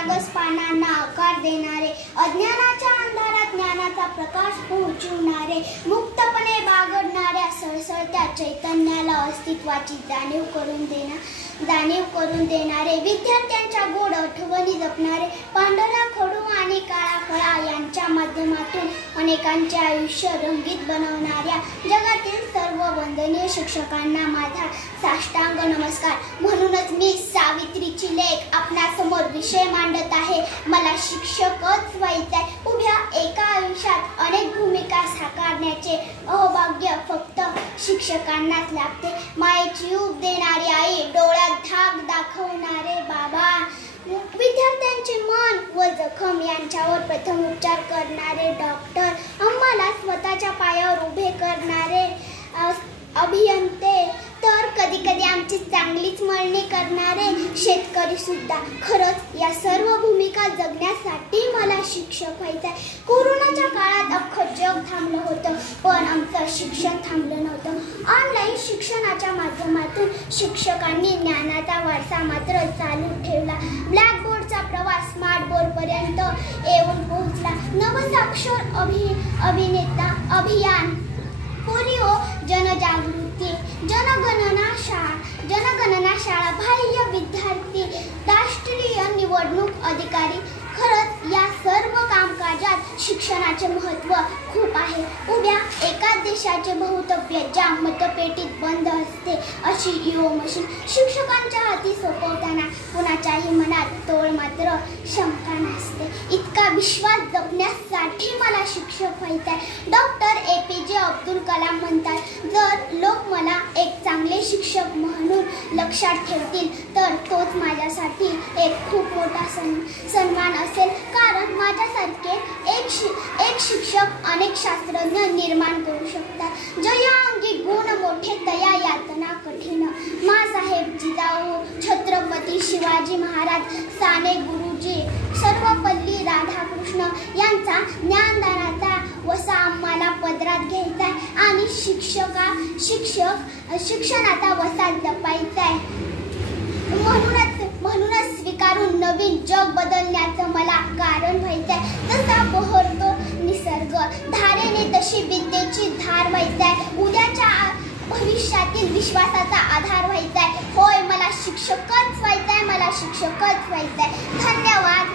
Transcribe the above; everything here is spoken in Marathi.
कागद पानांना आकार देणारे, अज्ञानाच्या अंधारात ज्ञानाचा प्रकाश पोहोचवणारे, मुक्तपणे बागडणाऱ्या सळसळत्या चैतन्याला अस्तित्वाची जाणीव करून देणारे, विद्यार्थ्यांच्या गोड आठवणी जपणारे, पांढरा खडू आणि काळा फळा यांच्या माध्यमातून अनेकांचे आयुष्य रंगीत बनवणाऱ्या जगातील सर्व वंदनीय शिक्षकांना माझा साष्टांग नमस्कार. म्हणूनच मी सावित्रीची लेख आपणासमोर विषय मांडत आहे. मला शिक्षकच व्हायचंय. उभ्या एका आयुष्यात अनेक भूमिका साकारण्याचे अहोभाग्य फक्त शिक्षकांनाच लाभते. मायेची ऊब देणारी आई, डोळ्यात धाग दाखवणारे बाबा, विद्यार्थ्यांचे मन व जखम यांच्यावर प्रथम उपचार करणारे डॉक्टर, आम्हाला स्वतःच्या पायावर उभे करणारे अभियंते, तर कधी कधी आमची चांगलीच मळणी करणारे शेतकरी सुद्धा. खरंच या सर्व भूमिका जगण्यासाठी मला शिक्षक व्हायचंय. कोरोनाच्या काळात अख्खं जग थांबलं होतं, पण आमचं शिक्षण थांबलं नव्हतं. ऑनलाईन शिक्षणाच्या माध्यमातून शिक्षकांनी ज्ञानाचा वारसा मात्र चालू ठेवला. ब्लॅकबोर्डचा प्रवास स्मार्ट बोर्डपर्यंत येऊन पोहोचला. नवसाक्षर अभियान, पोलिओ जनजागृती, जनगणना शाळा, बाह्य विद्यार्थी, राष्ट्रीय निवडणूक अधिकारी. खरंच या सर्व कामकाजात शिक्षणाचे महत्त्व खूप आहे. उभ्या एका देशाचे भवितव्य ज्या मतपेटीत बंद असते अशी ईओ मशीन शिक्षकांच्या हाती सोपवताना कुणाच्याही मनात तोल मात्र शंका नसते. इतका विश्वास जपण्यासाठी मला शिक्षक व्हायचा आहे. डॉक्टर APJ अब्दुल कलाम म्हणतात, जर लोक मला एक चांगले शिक्षक म्हणून लक्षात ठेवतील तर तोच माझ्यासाठी एक खूप मोठा सन्मान असेल. कारण माझ्यासारखे एक शिक्षक अनेक शास्त्रज्ञ निर्माण करू शकतात. जया अंगी गुण मोठे, तया यातना कठीण. माँसाहेब जिजाऊ, छत्रपती शिवाजी महाराज, साने गुरुजी, सर्वपल्ली राधाकृष्ण यांचा ज्ञानदानाचा वसा आम्हाला पदरात घ्यायचा आहे आणि शिक्षणाचा वसा जपायचा आहे. म्हणूनच स्वीकारून नवीन जग बदलण्याचं मला कारण व्हायचंय. तसा बहरतो निसर्ग धारेने तशी विद्येची धार व्हायचंय. उद्याच्या भविष्यातील विश्वासाचा आधार व्हायचाय. होय, मला शिक्षकच व्हायचंय. धन्यवाद.